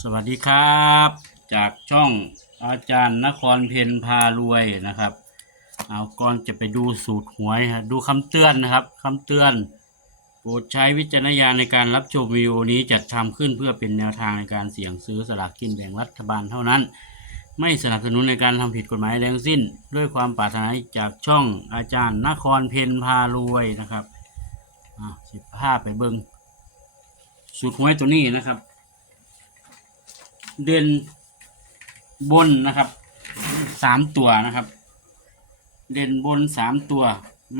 สวัสดีครับ จากช่องอาจารย์นครเพนพารวยนะครับ เอาก่อนจะไปดูสูตรหวยฮะดูคำเตือนนะครับคำเตือนโปรดใช้วิจารณญาณในการรับชมวิดีโอนี้จัดทำขึ้นเพื่อเป็นแนวทางในการเสี่ยงซื้อสลากกินแบ่งรัฐบาลเท่านั้น ไม่สนับสนุนในการทำผิดกฎหมายแรงสิ้น ด้วยความปรารถนาจากช่องอาจารย์นครเพนพารวยนะครับอะสิบห้าไปเบิงสูตรหวยตัวนี้นะครับ เด่นบนนะครับสามตัวนะครับ เด่นบนสามตัว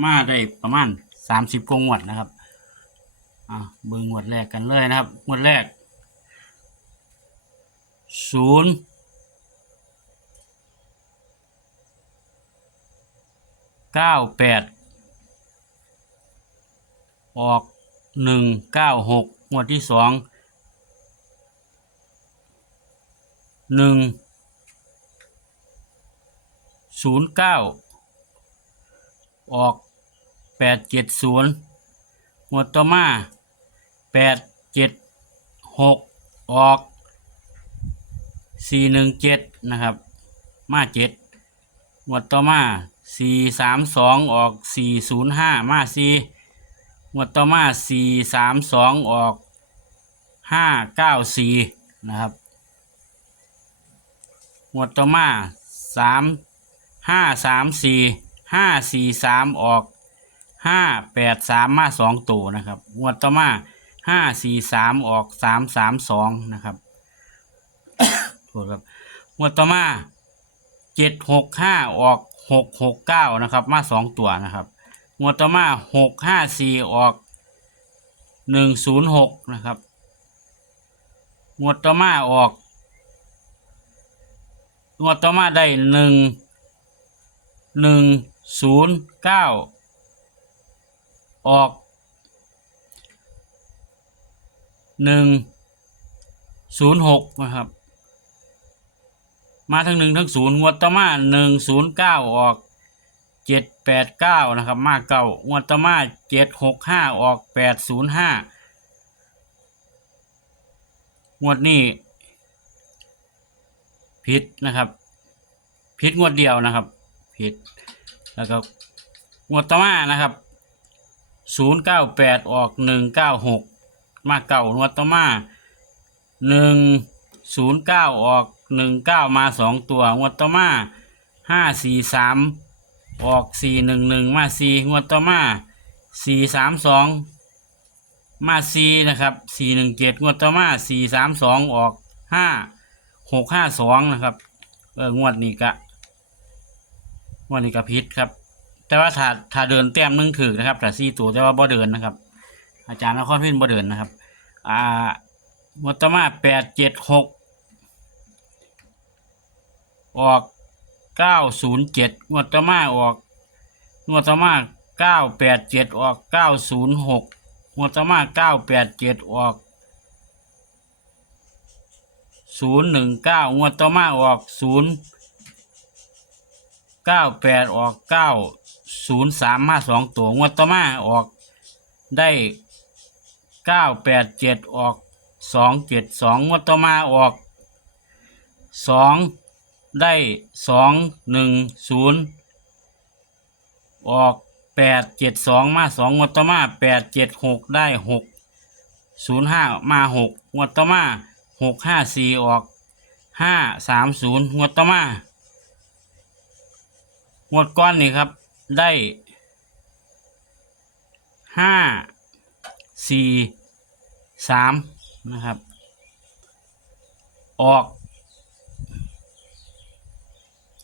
มาได้ประมาณสามสิบกงวดนะครับอ่าเบิ่งงวดแรกกันเลยนะครับงวดแรกศูนย์เก้าแปดออกหนึ่งเก้าหกงวดที่สอง หนึ่งศูนย์เก้าออกแปดเจ็ดศูนย์หมวดต่อมาแปดเจ็ดหกออกสี่หนึ่งเจ็ดนะครับ มาเจ็ดหมวดต่อมาสี่สามสองออกสี่ศูนย์ห้ามาสี่หมวดต่อมาสี่สามสองออกห้าเก้าสี่นะครับ หมวดต่อมาสามห้าสามสี่ห้าสี่สามออกห้าแปดสามมาสองตัวนะครับหมวดต่อมาห้าสี่สามออกสามสามสองนะครับโทษครับหมวดต่อมาเจ็ดหกห้าออกหกหกเก้านะครับมาสองตัวนะครับหมวดต่อมาหกห้าสี่ออกหนึ่งศูนย์หกนะครับหมวดต่อมาออก งวดต่อมาได้หนึ่งหนึ่งศูนย์เก้าออกหนึ่งศูนย์หกนะครับ มาทั้งหนึ่งทั้งศูนย์งวดต่อมาหนึ่งศูนย์เก้าออกเจ็ดแปดเก้านะครับ มาเก้างวดต่อมาเจ็ดหกห้าออกแปดศูนย์ห้างวดนี้ ผิดนะครับผิดงวดเดียวนะครับผิดแล้วก็งวดต่อมานะครับศูนย์เก้าแปดออกหนึ่งเก้าหกมาเก่างวดต่อมาหนึ่งศูนย์เก้าออกหนึ่งเก้ามาสองตัวงวดต่อมาห้าสี่สามออกสี่หนึ่งหนึ่งมาสี่งวดต่อมาสี่สามสองมาสี่นะครับสี่หนึ่งเจ็ดงวดต่อมาสี่สามสองออกห้า หกห้าสองนะครับเอองวดนี้กะงวดนี้กะพิษครับ แต่ว่าถ้าถ้าเดินแต้มนึงถือนะครับแต่สี่ตัวแต่ว่าบ่เดินนะครับ อาจารย์นครพินบ่เดินนะครับ อ่างวดตมาแปดเจ็ดหกออกเก้าศูนย์เจ็ดงวดตมาออกงวดตมาเก้าแปดเจ็ดออกเก้าศูนย์หกงวดตมาเก้าแปดเจ็ดออก ศูนย์หนึ่งเก้างวดต่อมาออกศูนย์เก้าแปดออกเก้าศูนย์สามมาสองตัวงวดต่อมาออกได้เก้าแปดเจ็ดออกสองเจ็ดสองงวดต่อมาออกสองได้สองหนึ่งศูนย์ออกแปดเจ็ดสองมาสองงวดต่อมาแปดเจ็ดหกได้หกศูนย์ห้ามาหกงวดต่อมา หกห้าสี่ออกห้าสามศูนย์งวดต่อมางวดก้อนนี่ครับ ได้ห้าสี่สามนะครับ ออก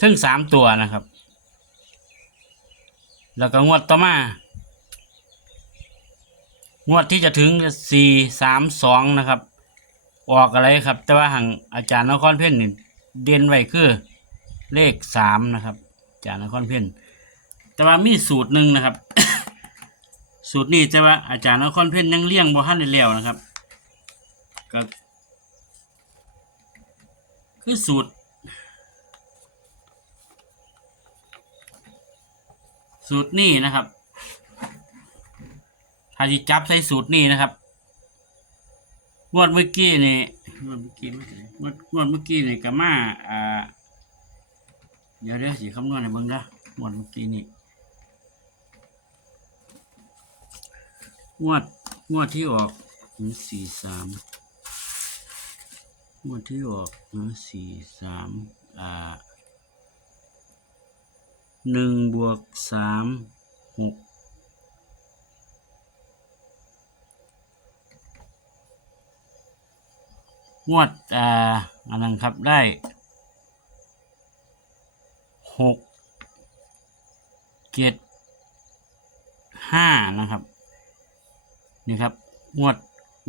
ถึงสามตัวนะครับ แล้วก็งวดต่อมางวดที่จะถึงสี่สามสองนะครับ ออกอะไรครับ แต่ว่าห่างอาจารย์นครเพ่นนี่เด่นไว้คือเลขสามนะครับ อาจารย์นครเพ่นแต่ว่ามีสูตรหนึ่งนะครับ สูตรนี้แต่ว่าอาจารย์นครเพ่นยังเลี่ยงบ่ทันได้แล้วนะครับก็คือสูตร สูตรนี้นะครับถ้าที่จับใส่สูตรนี้นะครับ งวดเมื่อกี้นี่งวดเมื่อกี้เมื่อไหร่งวดงวดเมื่อกี้นี่ก็มาอ่าเดี๋ยวเดี๋ยวสิคำนวณให้เบิ่งนะงวดเมื่อกี้นี่งวดงวดที่ออกสี่สามงวดที่ออกสี่สามอ่าหนึ่งบวกสามหก งวดอ่าอันนั้นครับได้หกเจ็ดห้านะครับ นี่ครับ งวด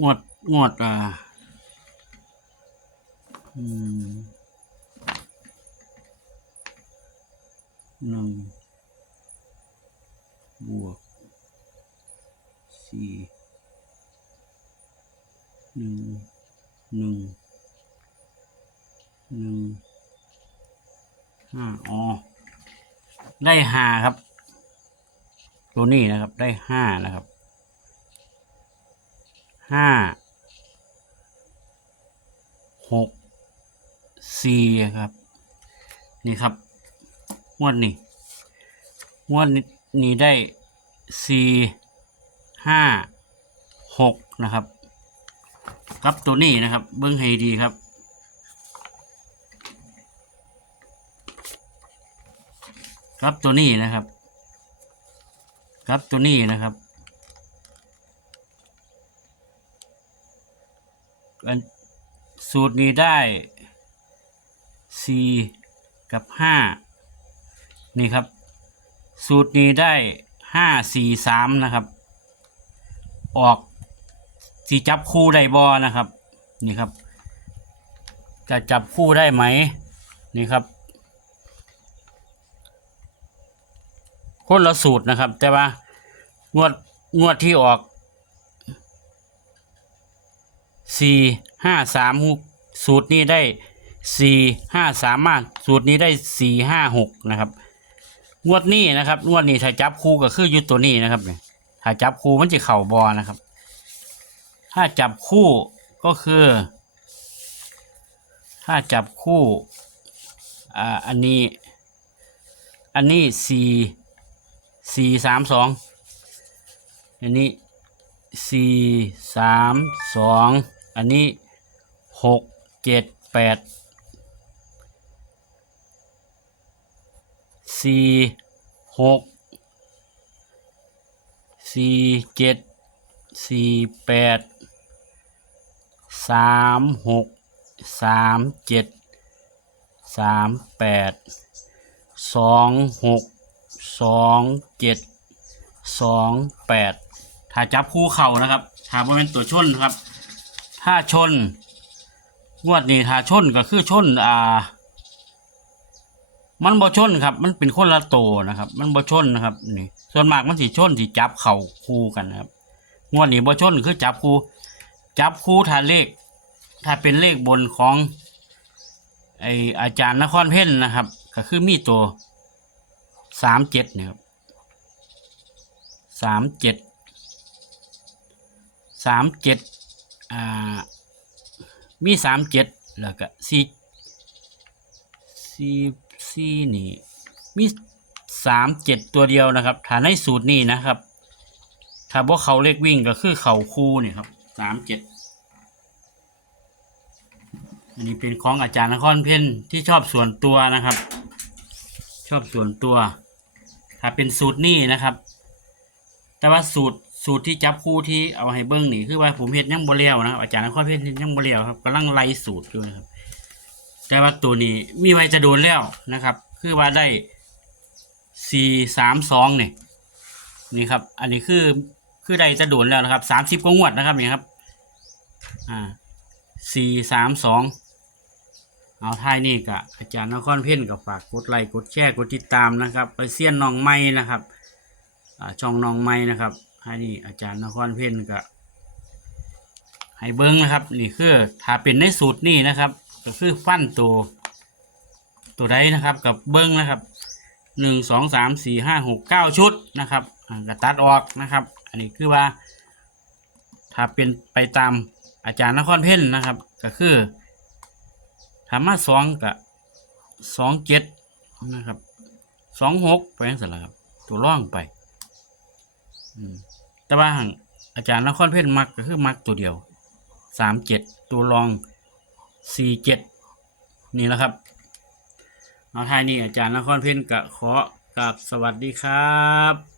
งวด งวดอ่าอืมหนึ่งบวกสี่หนึ่ง หนึ่งหนึ่งห้าอ๋อได้ห้าครับ ตัวนี้นะครับได้ห้านะครับห้าหกสี่ครับ นี่ครับงวดนี้งวดนี้ได้สี่ห้าหกนะครับ ครับตัวนี้นะครับ เบิ้งให้ดีครับ ครับตัวนี้นะครับ ครับตัวนี้นะครับสูตรนี้ได้สี่กับห้านี่ครับ สูตรนี้ได้ห้าสี่สามนะครับ ออก สีจับคู่ได้บอนะครับ นี่ครับ จะจับคู่ได้ไหมนี่ครับคนละสูตรนะครับ แต่ว่างวดงวดที่ออกสี่ห้าสามสูตรนี้ได้สี่ห้าสามมาสูตรนี้ได้สี่ห้าหกนะครับ งวดนี้นะครับ งวดนี้ถ้าจับคู่ก็คืออยุดตัวนี้นะครับเนี่ยถ้าจับคู่มันจะเข่าบอนะครับ ถ้าจับคู่ก็คือ ถ้าจับคู่อ่าอันนี้ อันนี้สี่สี่สามสองอันนี้สี่สามสองอันนี้หกเจ็ดแปดสี่หกสี่เจ็ดสี่แปด สามหกสามเจ็ดสามแปดสองหกสองเจ็ดสองแปดถ้าจับคู่เข่านะครับถ้าบริเวณตัวชนครับ ถ้าชน งวดนี้ถ้าชนก็คือชนอ่า มันบ่ชนครับ มันเป็นคนละโตวนะครับ มันบ่ชนนะครับนี่ส่วนมากมันสิชนสิจับเข่าคู่กันนะครับ งวดนี้บ่ชนคือจับคู่ จับคู่ถ้าเลข ถ้าเป็นเลขบนของไออาจารย์นครเพ่นนะครับ ก็คือมีตัวสามเจ็ดนี่ยครับสามเจ็ดสามเจ็ดอ่ามีสามเจ็ดแล้วก็สี่สี่สี่นี่มีสามเจ็ดตัวเดียวนะครับถ้าในสูตรนี้นะครับ ถ้าพวกเขาเลขวิ่งก็คือเขาคู่นี่ครับ สามเจ็ดอันนี้เป็นของอาจารย์นครเพ่นที่ชอบส่วนตัวนะครับ ชอบส่วนตัวถ้าเป็นสูตรนี่นะครับ แต่ว่าสูตรสูตรที่จับคู่ที่เอาให้เบิ้งนี่คือว่าผมเฮ็ดยังบ่เลี้ยวนะครับอาจารย์นครเพ่นเฮ็ดยังบ่เลี้ยวครับกำลังไล่สูตรอยู่นะครับ แต่ว่าตัวนี้มีไว้จะโดนแล้วนะครับ คือว่าได้สี่สามสองเนี่ยนี่ครับ อันนี้คือคือได้จะโดนแล้วนะครับสามสิบกว่างวดนะครับนี่ครับ อ่าสี่สามสองเอาท้ายนี่กะอาจารย์นครเพ่นกับฝากกดไลค์กดแชร์กดติดตามนะครับ ไปเซียนน้องไม้นะครับช่องน้องไม้นะครับให้นี่อาจารย์นครเพ่นกะให้เบิ้งนะครับ นี่คือถ้าเป็นในสูตรนี่นะครับ ก็คือฟันตัวตัวใดนะครับกับเบิ้งนะครับหนึ่งสองสามสี่ห้าหกเก้าชุดนะครับก็ตัดออกนะครับ อันนี้คือว่า ถ้าเป็นไปตาม อาจารย์นครเพ่นนะครับ ก็คือถามมาสองกับสองเจ็ดนะครับสองหกไปยังไงล่ะครับ ตัวร่องไปอืมแต่ว่างอาจารย์นครเพ่นมักก็คือมักตัวเดียวสามเจ็ดตัวรองสี่เจ็ดนี่แหละครับเอาท้ายนี้อาจารย์นครเพ่นกะขอกราบสวัสดีครับ